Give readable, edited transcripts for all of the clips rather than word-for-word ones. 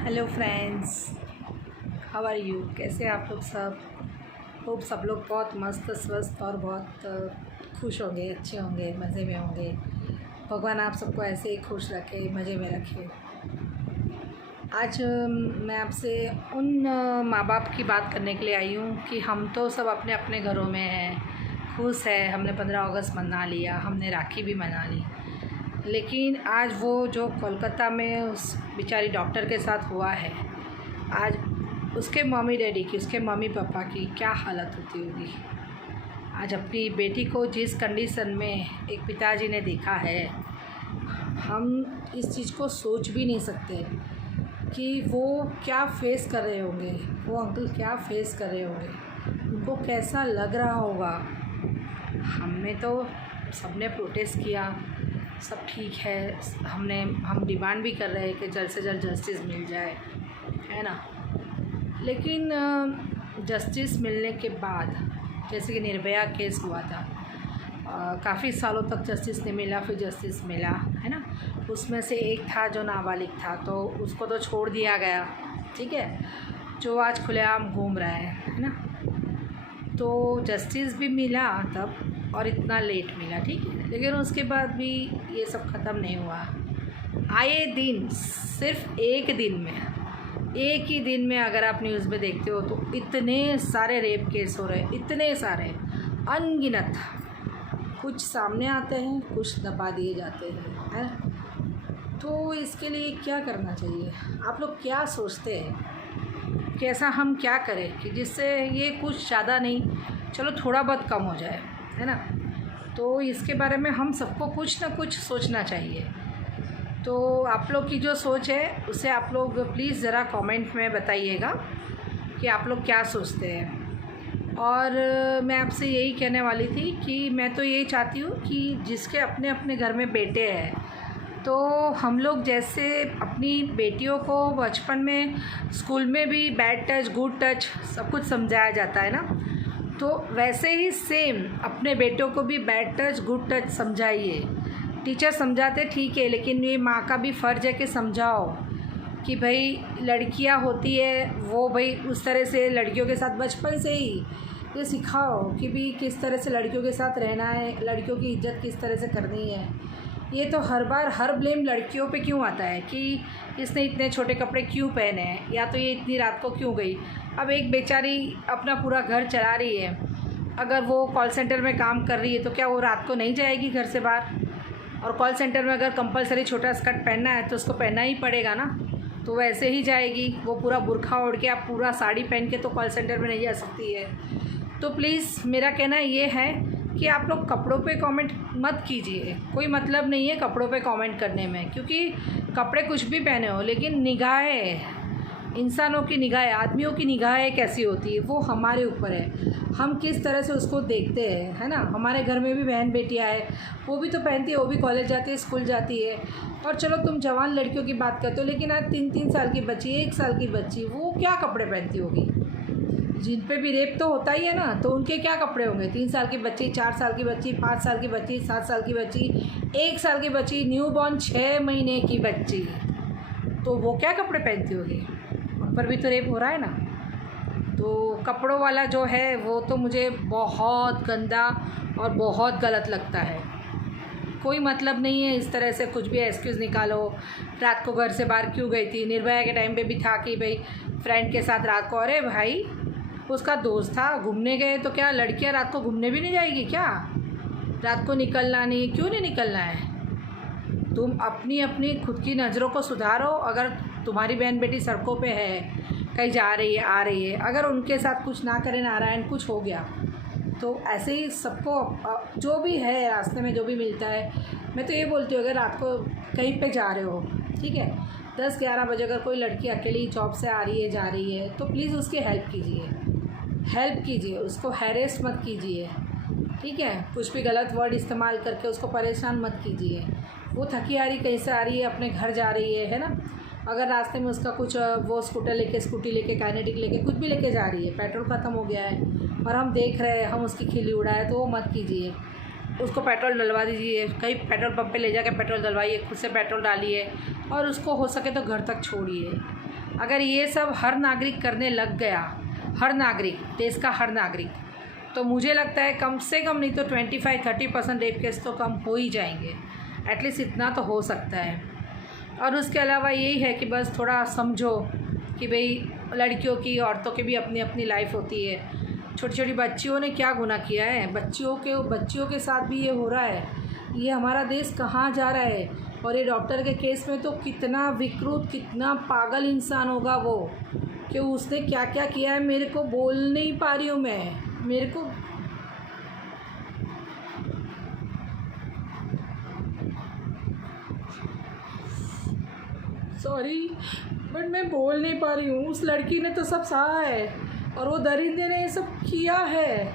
Hello friends, how are you. कैसे आप लोग सब। होप सब लोग बहुत मस्त स्वस्थ और बहुत खुश होंगे, अच्छे होंगे, मज़े में होंगे। भगवान आप सबको ऐसे ही खुश रखे, मज़े में रखे। आज मैं आपसे उन माँ बाप की बात करने के लिए आई हूँ कि हम तो सब अपने अपने घरों में हैं, खुश है। हमने 15 अगस्त मना लिया, हमने राखी भी मना ली, लेकिन आज वो जो कोलकाता में उस बेचारी डॉक्टर के साथ हुआ है, आज उसके मम्मी डैडी की, उसके मम्मी पापा की क्या हालत होती होगी। आज अपनी बेटी को जिस कंडीशन में एक पिताजी ने देखा है, हम इस चीज़ को सोच भी नहीं सकते कि वो क्या फेस कर रहे होंगे, वो अंकल क्या फेस कर रहे होंगे, उनको कैसा लग रहा होगा। हमने तो सबने प्रोटेस्ट किया, सब ठीक है, हम डिमांड भी कर रहे हैं कि जल्द से जल्द जस्टिस मिल जाए, है ना। लेकिन जस्टिस मिलने के बाद, जैसे कि निर्भया केस हुआ था, काफ़ी सालों तक जस्टिस नहीं मिला, फिर जस्टिस मिला, है ना। उसमें से एक था जो नाबालिग था, तो उसको तो छोड़ दिया गया, ठीक है, जो आज खुलेआम घूम रहा है ना। तो जस्टिस भी मिला तब, और इतना लेट मिला, ठीक है, लेकिन उसके बाद भी ये सब ख़त्म नहीं हुआ। आए दिन, सिर्फ एक ही दिन में अगर आप न्यूज़ में देखते हो तो इतने सारे रेप केस हो रहे हैं, इतने सारे, अनगिनत। कुछ सामने आते हैं, कुछ दबा दिए जाते हैं, है। तो इसके लिए क्या करना चाहिए, आप लोग क्या सोचते हैं कि ऐसा हम क्या करें कि जिससे ये कुछ ज़्यादा नहीं, चलो थोड़ा बहुत कम हो जाए, है ना। तो इसके बारे में हम सबको कुछ ना कुछ सोचना चाहिए। तो आप लोग की जो सोच है उसे आप लोग प्लीज़ ज़रा कमेंट में बताइएगा कि आप लोग क्या सोचते हैं। और मैं आपसे यही कहने वाली थी कि मैं तो यही चाहती हूँ कि जिसके अपने अपने घर में बेटे हैं, तो हम लोग जैसे अपनी बेटियों को बचपन में स्कूल में भी बैड टच, गुड टच सब कुछ समझाया जाता है ना, तो वैसे ही सेम अपने बेटों को भी बैड टच, गुड टच समझाइए। टीचर समझाते ठीक है, लेकिन ये माँ का भी फ़र्ज़ है कि समझाओ कि भाई लड़कियाँ होती है, वो भाई उस तरह से लड़कियों के साथ बचपन से ही ये सिखाओ कि भी किस तरह से लड़कियों के साथ रहना है, लड़कियों की इज्जत किस तरह से करनी है। ये तो हर बार हर ब्लेम लड़कियों पे क्यों आता है कि इसने इतने छोटे कपड़े क्यों पहने हैं, या तो ये इतनी रात को क्यों गई। अब एक बेचारी अपना पूरा घर चला रही है, अगर वो कॉल सेंटर में काम कर रही है तो क्या वो रात को नहीं जाएगी घर से बाहर। और कॉल सेंटर में अगर कंपलसरी छोटा स्कर्ट पहनना है तो उसको पहनना ही पड़ेगा ना, तो वैसे ही जाएगी। वो पूरा बुर्खा ओढ़ के, आप पूरा साड़ी पहन के तो कॉल सेंटर में नहीं जा सकती है। तो प्लीज़ मेरा कहना ये है कि आप लोग कपड़ों पे कमेंट मत कीजिए, कोई मतलब नहीं है कपड़ों पे कमेंट करने में, क्योंकि कपड़े कुछ भी पहने हो, लेकिन निगाहें, इंसानों की निगाहें, आदमियों की निगाहें कैसी होती है वो हमारे ऊपर है, हम किस तरह से उसको देखते हैं, है ना। हमारे घर में भी बहन बेटियाँ हैं, वो भी तो पहनती है, वो भी कॉलेज जाती है, स्कूल जाती है। और चलो तुम जवान लड़कियों की बात करते हो, लेकिन आज 3-3 साल की बच्ची, 1 साल की बच्ची, वो क्या कपड़े पहनती होगी। जिन पे भी रेप तो होता ही है ना, तो उनके क्या कपड़े होंगे। 3 साल की बच्ची, 4 साल की बच्ची, 5 साल की बच्ची, 7 साल की बच्ची, 1 साल की बच्ची, न्यू बॉर्न 6 महीने की बच्ची, तो वो क्या कपड़े पहनती होगी। उन पर भी तो रेप हो रहा है ना। तो कपड़ों वाला जो है वो तो मुझे बहुत गंदा और बहुत गलत लगता है। कोई मतलब नहीं है इस तरह से कुछ भी एक्सक्यूज़ निकालो। रात को घर से बाहर क्यों गई थी, निर्भया के टाइम पे भी था कि भाई फ्रेंड के साथ रात को, अरे भाई उसका दोस्त था, घूमने गए, तो क्या लड़कियां रात को घूमने भी नहीं जाएगी क्या। रात को निकलना नहीं, क्यों नहीं निकलना है। तुम अपनी अपनी खुद की नज़रों को सुधारो। अगर तुम्हारी बहन बेटी सड़कों पे है, कहीं जा रही है, आ रही है, अगर उनके साथ कुछ ना करे नारायण, कुछ हो गया, तो ऐसे ही सबको जो भी है रास्ते में जो भी मिलता है, मैं तो ये बोलती हूँ अगर रात को कहीं पे जा रहे हो, ठीक है, 10-11 बजे अगर कोई लड़की अकेली जॉब से आ रही है, जा रही है, तो प्लीज़ उसकी हेल्प कीजिए, उसको हैरेस मत कीजिए, ठीक है। कुछ भी गलत वर्ड इस्तेमाल करके उसको परेशान मत कीजिए। वो थकी आ रही, कहीं से आ रही है, अपने घर जा रही है ना। अगर रास्ते में उसका कुछ वो स्कूटी लेके, काइनेटिक लेके, कुछ भी लेके जा रही है, पेट्रोल ख़त्म हो गया है और हम देख रहे हैं, हम उसकी खिल्ली उड़ाए, तो वो मत कीजिए। उसको पेट्रोल डलवा दीजिए, कहीं पेट्रोल पंप पे ले जाके पेट्रोल डलवाइए, खुद से पेट्रोल डालिए और उसको हो सके तो घर तक छोड़िए। अगर ये सब हर नागरिक करने लग गया, हर नागरिक, देश का हर नागरिक, तो मुझे लगता है कम से कम नहीं तो 25-30% रेप केस तो कम हो ही जाएंगे। एटलीस्ट इतना तो हो सकता है। और उसके अलावा यही है कि बस थोड़ा समझो कि भाई लड़कियों की, औरतों की भी अपनी अपनी लाइफ होती है। छोटी छोटी बच्चियों ने क्या गुनाह किया है? बच्चियों के साथ भी ये हो रहा है। ये हमारा देश कहाँ जा रहा है? और ये डॉक्टर के केस में तो कितना विकृत, कितना पागल इंसान होगा वो, कि उसने क्या क्या किया है। मेरे को बोल नहीं पा रही हूँ मैं, मेरे को सॉरी बट मैं बोल नहीं पा रही हूँ। उस लड़की ने तो सब सहा है और वो दरिंदे ने ये सब किया है,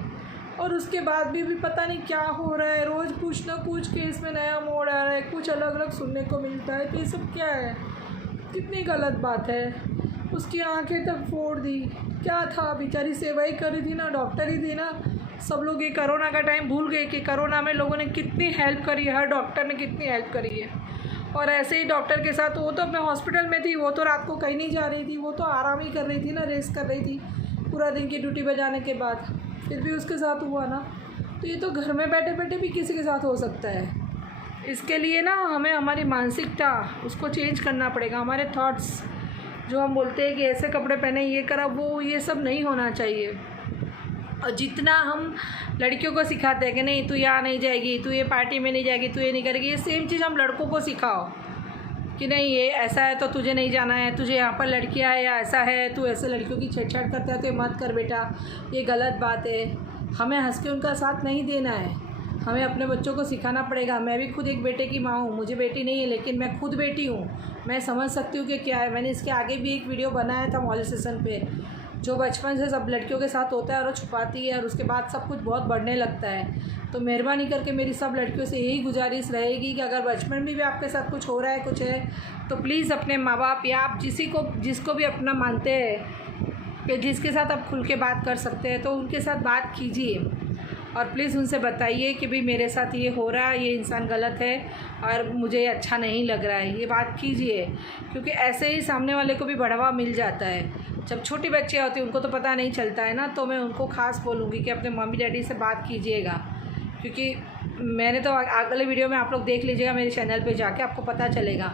और उसके बाद भी पता नहीं क्या हो रहा है। रोज़ कुछ ना कुछ केस में नया मोड़ आ रहा है, कुछ अलग अलग सुनने को मिलता है। तो ये सब क्या है? कितनी गलत बात है। उसकी आंखें तक फोड़ दी। क्या था, बेचारी सेवा ही कर रही थी ना, डॉक्टर ही थी ना। सब लोग ये कोरोना का टाइम भूल गए कि कोरोना में लोगों ने कितनी हेल्प करी है, हर डॉक्टर ने कितनी हेल्प करी है। और ऐसे ही डॉक्टर के साथ, वो तो अपने हॉस्पिटल में थी, वो तो रात को कहीं नहीं जा रही थी, वो तो आराम ही कर रही थी ना, रेस्ट कर रही थी पूरा दिन की ड्यूटी बजाने के बाद। फिर भी उसके साथ हुआ ना। तो ये तो घर में बैठे बैठे भी किसी के साथ हो सकता है। इसके लिए ना हमें हमारी मानसिकता उसको चेंज करना पड़ेगा। हमारे थॉट्स, जो हम बोलते हैं कि ऐसे कपड़े पहने, ये करा, वो ये सब नहीं होना चाहिए। और जितना हम लड़कियों को सिखाते हैं कि नहीं तू यहाँ नहीं जाएगी, तू ये पार्टी में नहीं जाएगी, तू ये नहीं करेगी, ये सेम चीज़ हम लड़कों को सिखाओ कि नहीं ये ऐसा है तो तुझे नहीं जाना है, तुझे यहाँ पर लड़कियाँ है या ऐसा है, तू ऐसे लड़कियों की छेड़छाड़ करता है तो ये मत कर बेटा, ये गलत बात है। हमें हंस के उनका साथ नहीं देना है, हमें अपने बच्चों को सिखाना पड़ेगा। मैं भी खुद एक बेटे की माँ हूँ, मुझे बेटी नहीं है लेकिन मैं खुद बेटी हूँ। मैं समझ सकती हूँ कि क्या है। मैंने इसके आगे भी एक वीडियो बनाया था मॉलेस्टेशन पे, जो बचपन से सब लड़कियों के साथ होता है और वो छुपाती है और उसके बाद सब कुछ बहुत बढ़ने लगता है। तो मेहरबानी करके मेरी सब लड़कियों से यही गुजारिश रहेगी कि अगर बचपन में भी आपके साथ कुछ हो रहा है, कुछ है, तो प्लीज़ अपने माँ बाप या आप जिसको भी अपना मानते हैं कि जिसके साथ आप खुल के बात कर सकते हैं, तो उनके साथ बात कीजिए और प्लीज़ उनसे बताइए कि भाई मेरे साथ ये हो रहा है, ये इंसान गलत है और मुझे अच्छा नहीं लग रहा है। ये बात कीजिए, क्योंकि ऐसे ही सामने वाले को भी बढ़ावा मिल जाता है। जब छोटी बच्चियाँ होती हैं उनको तो पता नहीं चलता है ना, तो मैं उनको ख़ास बोलूँगी कि अपने मम्मी डैडी से बात कीजिएगा। क्योंकि मैंने तो अगले वीडियो में आप लोग देख लीजिएगा मेरे चैनल पे जाके, आपको पता चलेगा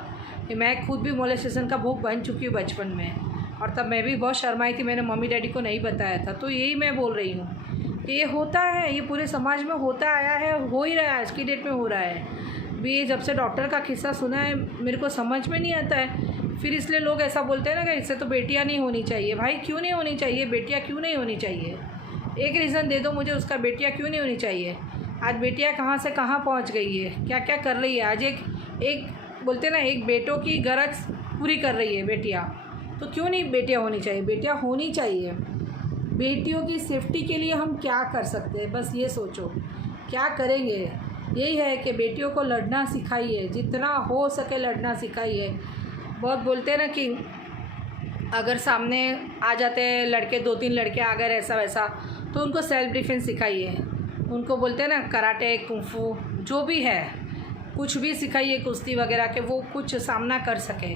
कि मैं खुद भी मोलेस्टेशन का भोग बन चुकी हूँ बचपन में, और तब मैं भी बहुत शर्माई थी, मैंने मम्मी डैडी को नहीं बताया था। तो यही मैं बोल रही हूँ कि ये होता है, ये पूरे समाज में होता आया है, हो ही रहा है, आज की डेट में हो रहा है। भी ये जब से डॉक्टर का किस्सा सुना है मेरे को समझ में नहीं आता है। फिर इसलिए लोग ऐसा बोलते हैं ना कि इससे तो बेटियां नहीं होनी चाहिए। भाई क्यों नहीं होनी चाहिए? बेटियां क्यों नहीं होनी चाहिए? एक रीज़न दे दो मुझे उसका, बेटियां क्यों नहीं होनी चाहिए। आज बेटियां कहाँ से कहाँ पहुँच गई है, क्या क्या कर रही है। आज एक बोलते ना, एक बेटों की गरज पूरी कर रही है बेटियाँ, तो क्यों नहीं बेटियाँ होनी चाहिए? बेटियाँ होनी चाहिए। बेटियों की सेफ्टी के लिए हम क्या कर सकते हैं, बस ये सोचो क्या करेंगे। यही है कि बेटियों को लड़ना सिखाइए, जितना हो सके लड़ना सिखाइए। बहुत बोलते हैं ना कि अगर सामने आ जाते हैं लड़के, 2-3 लड़के आ गए ऐसा वैसा, तो उनको सेल्फ डिफेंस सिखाइए। उनको बोलते हैं ना कराटे, कुंफू, जो भी है कुछ भी सिखाइए, कुश्ती वगैरह के, वो कुछ सामना कर सके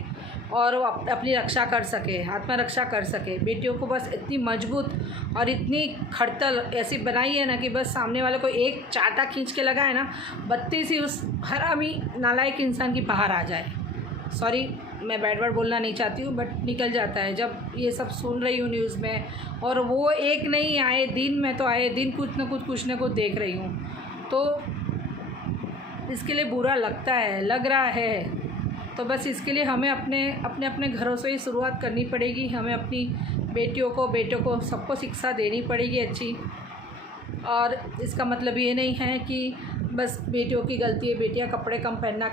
और वो अपनी रक्षा कर सके, आत्मरक्षा कर सके। बेटियों को बस इतनी मजबूत और इतनी खड़तल ऐसी बनाई है ना कि बस सामने वाले को एक चाटा खींच के लगाए ना, बत्ती सी उस हरामी नालायक इंसान की बाहर आ जाए। सॉरी, मैं बैड वर्ड बोलना नहीं चाहती हूँ, बट निकल जाता है जब ये सब सुन रही हूँ न्यूज़ में। और वो एक नहीं, आए दिन में तो आए दिन कुछ न कुछ देख रही हूँ, तो इसके लिए बुरा लगता है, लग रहा है। तो बस इसके लिए हमें अपने घरों से ही शुरुआत करनी पड़ेगी। हमें अपनी बेटियों को, बेटों को, सबको शिक्षा देनी पड़ेगी अच्छी। और इसका मतलब ये नहीं है कि बस बेटियों की गलती है, बेटियां कपड़े कम पहनना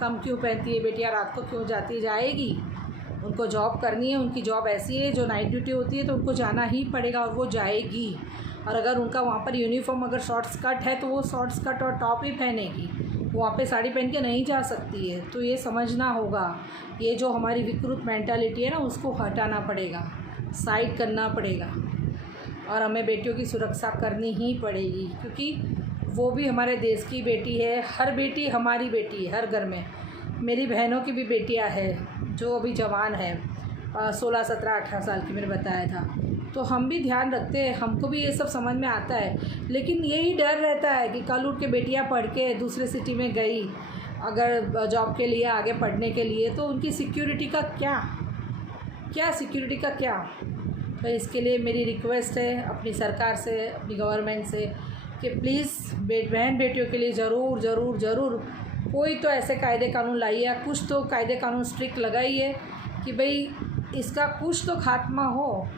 कम क्यों पहनती है, बेटियां रात को क्यों जाती है, जाएगी। उनको जॉब करनी है, उनकी जॉब ऐसी है जो नाइट ड्यूटी होती है, तो उनको जाना ही पड़ेगा और वो जाएगी। और अगर उनका वहाँ पर यूनिफॉर्म अगर शॉर्ट स्कर्ट है तो वो शॉर्ट स्कर्ट और टॉप ही पहनेगी, वहाँ पे साड़ी पहन के नहीं जा सकती है। तो ये समझना होगा, ये जो हमारी विकृत मेंटालिटी है ना, उसको हटाना पड़ेगा, साइड करना पड़ेगा। और हमें बेटियों की सुरक्षा करनी ही पड़ेगी, क्योंकि वो भी हमारे देश की बेटी है। हर बेटी हमारी बेटी है, हर घर में। मेरी बहनों की भी बेटियां हैं जो अभी जवान हैं, 16, 17, 18 साल की मैंने बताया था। तो हम भी ध्यान रखते हैं, हमको भी ये सब समझ में आता है, लेकिन यही डर रहता है कि कल उठ के बेटियाँ पढ़ के दूसरे सिटी में गई अगर जॉब के लिए, आगे पढ़ने के लिए, तो उनकी सिक्योरिटी का क्या सिक्योरिटी का क्या। तो इसके लिए मेरी रिक्वेस्ट है अपनी सरकार से, अपनी गवर्नमेंट से कि प्लीज़ बहन बेटियों के लिए ज़रूर ज़रूर ज़रूर कोई तो ऐसे कायदे कानून लाइए, या कुछ तो कायदे कानून स्ट्रिक्ट लगाइए कि भाई इसका कुछ तो खात्मा हो,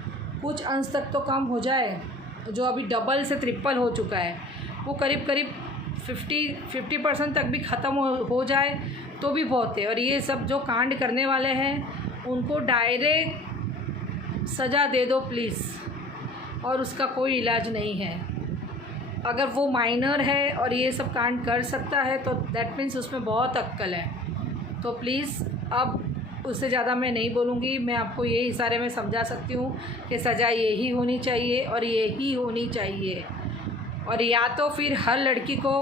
कुछ अंश तक तो कम हो जाए। जो अभी डबल से ट्रिपल हो चुका है वो करीब 50% तक भी ख़त्म हो जाए तो भी बहुत है। और ये सब जो कांड करने वाले हैं उनको डायरेक्ट सज़ा दे दो प्लीज़, और उसका कोई इलाज नहीं है। अगर वो माइनर है और ये सब कांड कर सकता है तो दैट मीन्स उसमें बहुत अक्ल है। तो प्लीज़ अब उससे ज़्यादा मैं नहीं बोलूँगी। मैं आपको यही इशारे में समझा सकती हूँ कि सज़ा यही होनी चाहिए और यही होनी चाहिए। और या तो फिर हर लड़की को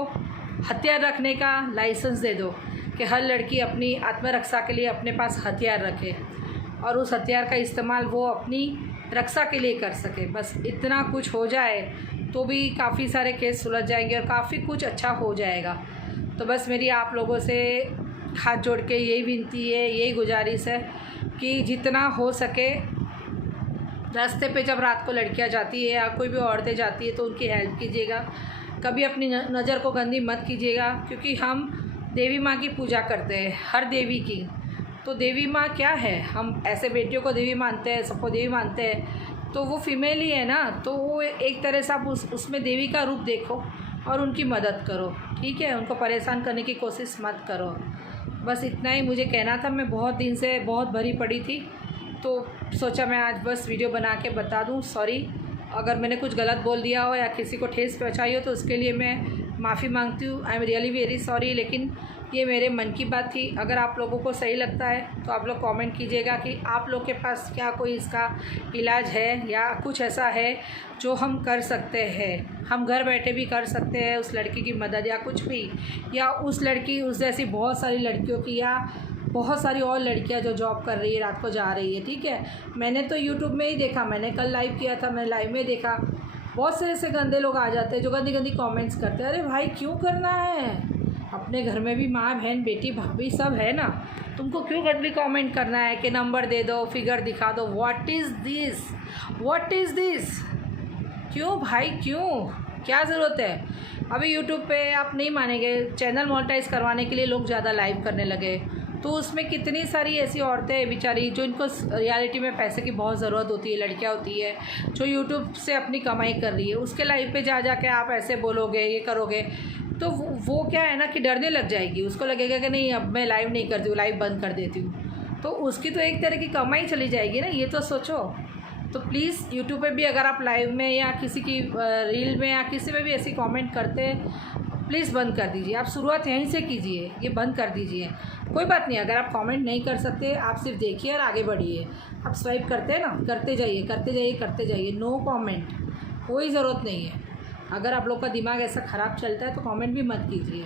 हथियार रखने का लाइसेंस दे दो कि हर लड़की अपनी आत्मरक्षा के लिए अपने पास हथियार रखे और उस हथियार का इस्तेमाल वो अपनी रक्षा के लिए कर सके। बस इतना कुछ हो जाए तो भी काफ़ी सारे केस सुलझ जाएंगे और काफ़ी कुछ अच्छा हो जाएगा। तो बस मेरी आप लोगों से हाथ जोड़ के यही विनती है, यही गुजारिश है कि जितना हो सके रास्ते पे जब रात को लड़कियां जाती है या कोई भी औरतें जाती है तो उनकी हेल्प कीजिएगा। कभी अपनी नज़र को गंदी मत कीजिएगा, क्योंकि हम देवी माँ की पूजा करते हैं, हर देवी की। तो देवी माँ क्या है, हम ऐसे बेटियों को देवी मानते हैं, सबको देवी मानते हैं, तो वो फीमेल ही है ना। तो वो एक तरह से आप उसमें देवी का रूप देखो और उनकी मदद करो, ठीक है। उनको परेशान करने की कोशिश मत करो। बस इतना ही मुझे कहना था। मैं बहुत दिन से बहुत भरी पड़ी थी तो सोचा मैं आज बस वीडियो बना के बता दूं। सॉरी अगर मैंने कुछ गलत बोल दिया हो या किसी को ठेस पहुंचाई हो तो उसके लिए मैं माफ़ी मांगती हूँ। I am really very sorry. लेकिन ये मेरे मन की बात थी। अगर आप लोगों को सही लगता है तो आप लोग कमेंट कीजिएगा कि आप लोग के पास क्या कोई इसका इलाज है या कुछ ऐसा है जो हम कर सकते हैं। हम घर बैठे भी कर सकते हैं उस लड़की की मदद या कुछ भी, या उस जैसी बहुत सारी लड़कियों की, या बहुत सारी और लड़कियां जो जॉब कर रही है, रात को जा रही है, ठीक है। मैंने तो यूट्यूब में ही देखा, मैंने कल लाइव किया था, मैंने लाइव में देखा बहुत से ऐसे गंदे लोग आ जाते हैं जो गंदी गंदी कमेंट्स करते हैं। अरे भाई क्यों करना है, अपने घर में भी माँ बहन बेटी भाभी सब है ना, तुमको क्यों गंदी कमेंट करना है कि नंबर दे दो, फिगर दिखा दो। व्हाट इज़ दिस, क्यों भाई, क्यों, क्या ज़रूरत है। अभी यूट्यूब पे आप नहीं मानेंगे, चैनल मोनेटाइज करवाने के लिए लोग ज़्यादा लाइव करने लगे, तो उसमें कितनी सारी ऐसी औरतें बेचारी जो इनको रियलिटी में पैसे की बहुत ज़रूरत होती है, लड़कियां होती है जो यूट्यूब से अपनी कमाई कर रही है, उसके लाइव पे जा के आप ऐसे बोलोगे, ये करोगे, तो वो क्या है ना कि डरने लग जाएगी। उसको लगेगा कि नहीं अब मैं लाइव नहीं करती हूँ, लाइव बंद कर देती हूँ, तो उसकी तो एक तरह की कमाई चली जाएगी ना। ये तो सोचो। तो प्लीज़ यूट्यूब पे भी अगर आप लाइव में या किसी की रील में या किसी में भी ऐसी कमेंट करते हैं, प्लीज़ बंद कर दीजिए। आप शुरुआत यहीं से कीजिए, ये बंद कर दीजिए। कोई बात नहीं, अगर आप कमेंट नहीं कर सकते, आप सिर्फ देखिए और आगे बढ़िए। आप स्वाइप करते हैं ना, करते जाइए, नो कमेंट, कोई ज़रूरत नहीं है। अगर आप लोग का दिमाग ऐसा ख़राब चलता है तो कमेंट भी मत कीजिए।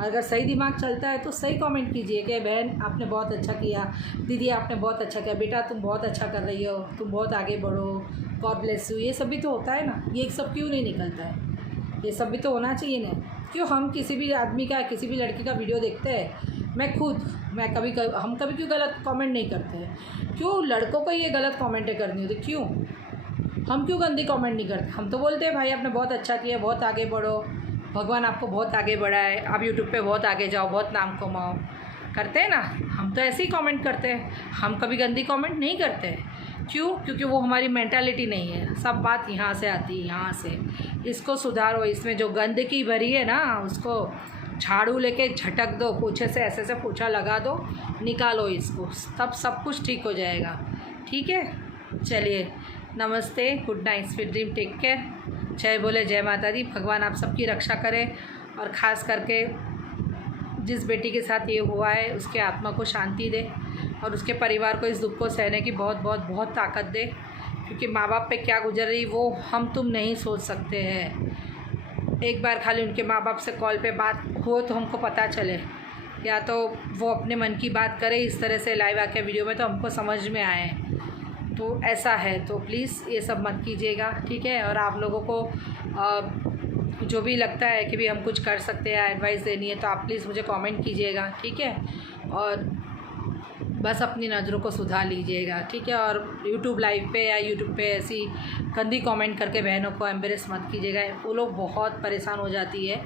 अगर सही दिमाग चलता है तो सही कमेंट कीजिए कि बहन आपने बहुत अच्छा किया, दीदी आपने बहुत अच्छा किया, बेटा तुम बहुत अच्छा कर रही हो, तुम बहुत आगे बढ़ो, गॉड ब्लेस यू। ये सब भी तो होता है ना, ये सब क्यों नहीं निकलता है, ये सब भी तो होना चाहिए ना। क्यों हम किसी भी आदमी का, किसी भी लड़की का वीडियो देखते हैं, हम कभी क्यों गलत कमेंट नहीं करते हैं? क्यों लड़कों को ये गलत कमेंटें करनी होती, क्यों हम क्यों गंदी कमेंट नहीं करते? हम तो बोलते हैं भाई आपने बहुत अच्छा किया, बहुत आगे बढ़ो, भगवान आपको बहुत आगे बढ़ाए, आप यूट्यूब पे बहुत आगे जाओ, बहुत नाम कमाओ, करते हैं ना। हम तो ऐसे ही कमेंट करते हैं, हम कभी गंदी कमेंट नहीं करते। क्यों? क्योंकि वो हमारी मेंटालिटी नहीं है। सब बात यहाँ से आती है, यहाँ से। इसको सुधारो, इसमें जो गंदगी भरी है ना उसको झाड़ू लेके झटक दो, पोछे से ऐसे पोछा लगा दो, निकालो इसको, तब सब कुछ ठीक हो जाएगा। ठीक है, चलिए नमस्ते, good night, sweet dream, take care, जय बोले, जय माता दी। भगवान आप सबकी रक्षा करे और ख़ास करके जिस बेटी के साथ ये हुआ है उसके आत्मा को शांति दे और उसके परिवार को इस दुख को सहने की बहुत बहुत बहुत ताकत दे, क्योंकि माँ बाप पे क्या गुजर रही वो हम तुम नहीं सोच सकते हैं। एक बार खाली उनके माँ बाप से कॉल पे बात हो तो हमको पता चले, या तो वो अपने मन की बात करे इस तरह से लाइव आके वीडियो में, तो हमको समझ में आए। तो ऐसा है, तो प्लीज़ ये सब मत कीजिएगा, ठीक है। और आप लोगों को जो भी लगता है कि भी हम कुछ कर सकते हैं, एडवाइस देनी है, तो आप प्लीज़ मुझे कमेंट कीजिएगा, ठीक है। और बस अपनी नज़रों को सुधार लीजिएगा, ठीक है। और यूट्यूब लाइव पे या यूट्यूब पे ऐसी गंदी कमेंट करके बहनों को एम्बेरस मत कीजिएगा, वो लोग बहुत परेशान हो जाती है।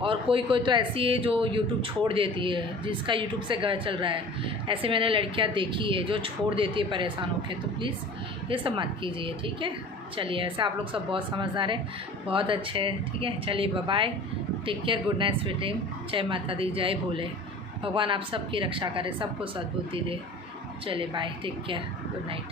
और कोई कोई तो ऐसी है जो यूट्यूब छोड़ देती है, जिसका यूट्यूब से घर चल रहा है, ऐसे मैंने लड़कियां देखी है जो छोड़ देती है परेशान होकर। तो प्लीज़ ये सब मत कीजिए, ठीक है। चलिए, ऐसे आप लोग सब बहुत समझदार हैं, बहुत अच्छे हैं, ठीक है। चलिए, bye bye, take care, good night, sweet dream. जय माता दी, जय भोले। भगवान आप सबकी रक्षा करे, सबको सद्बुद्धि दे। चलिए bye, take care, good night.